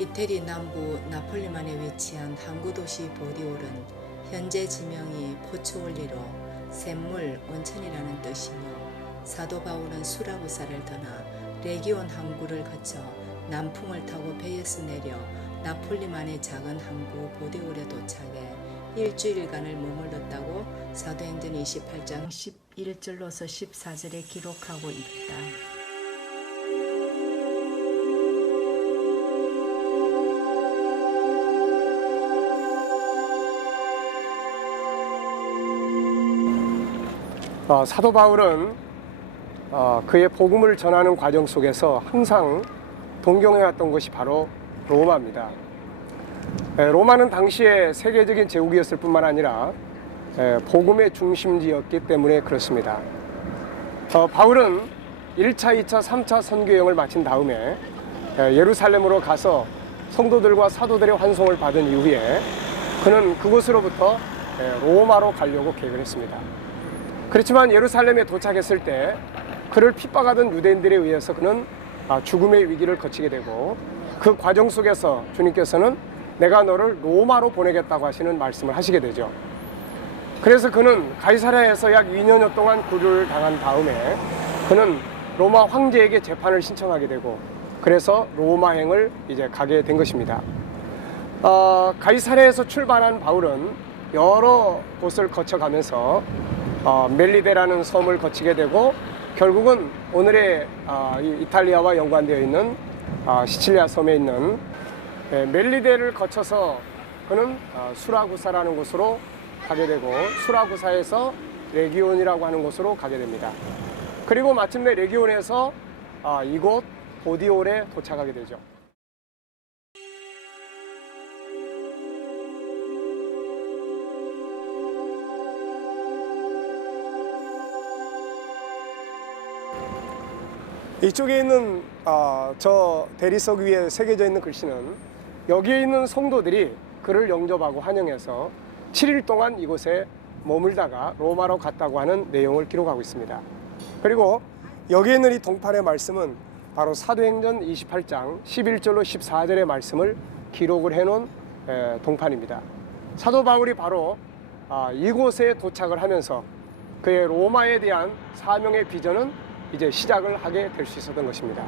이태리 남부 나폴리만에 위치한 항구 도시 보디올은 현재 지명이 포츠올리로 샘물 온천이라는 뜻이며 사도 바울은 수라구사를 떠나 레기온 항구를 거쳐 남풍을 타고 배에서 내려 나폴리만의 작은 항구 보디올에 도착해 일주일간을 머물렀다고 사도행전 28장 11절로서 14절에 기록하고 있다. 어, 사도 바울은 어, 그의 복음을 전하는 과정 속에서 항상 동경해왔던 것이 바로 로마입니다. 에, 로마는 당시에 세계적인 제국이었을 뿐만 아니라 에, 복음의 중심지였기 때문에 그렇습니다. 어, 바울은 1차, 2차, 3차 선교 여행을 마친 다음에 에, 예루살렘으로 가서 성도들과 사도들의 환송을 받은 이후에 그는 그곳으로부터 에, 로마로 가려고 계획을 했습니다. 그렇지만 예루살렘에 도착했을 때 그를 핍박하던 유대인들에 의해서 그는 아, 죽음의 위기를 거치게 되고 그 과정 속에서 주님께서는 내가 너를 로마로 보내겠다고 하시는 말씀을 하시게 되죠. 그래서 그는 가이사랴에서 약 2년여 동안 구류를 당한 다음에 그는 로마 황제에게 재판을 신청하게 되고 그래서 로마행을 이제 가게 된 것입니다. 어, 가이사랴에서 출발한 바울은 여러 곳을 거쳐가면서 어, 멜리데라는 섬을 거치게 되고 결국은 오늘의 아, 이 이탈리아와 연관되어 있는 아, 시칠리아 섬에 있는 예, 멜리데를 거쳐서 그는 아, 수라구사라는 곳으로 가게 되고 수라구사에서 레기온이라고 하는 곳으로 가게 됩니다. 그리고 마침내 레기온에서 아, 이곳 보디올에 도착하게 되죠. 이쪽에 있는 아, 저 대리석 위에 새겨져 있는 글씨는 여기에 있는 성도들이 그를 영접하고 환영해서 7일 동안 이곳에 머물다가 로마로 갔다고 하는 내용을 기록하고 있습니다. 그리고 여기에 있는 이 동판의 말씀은 바로 사도행전 28장 11절로 14절의 말씀을 기록을 해놓은 에, 동판입니다. 사도 바울이 바로 아, 이곳에 도착을 하면서 그의 로마에 대한 사명의 비전은 이제 시작을 하게 될 수 있었던 것입니다.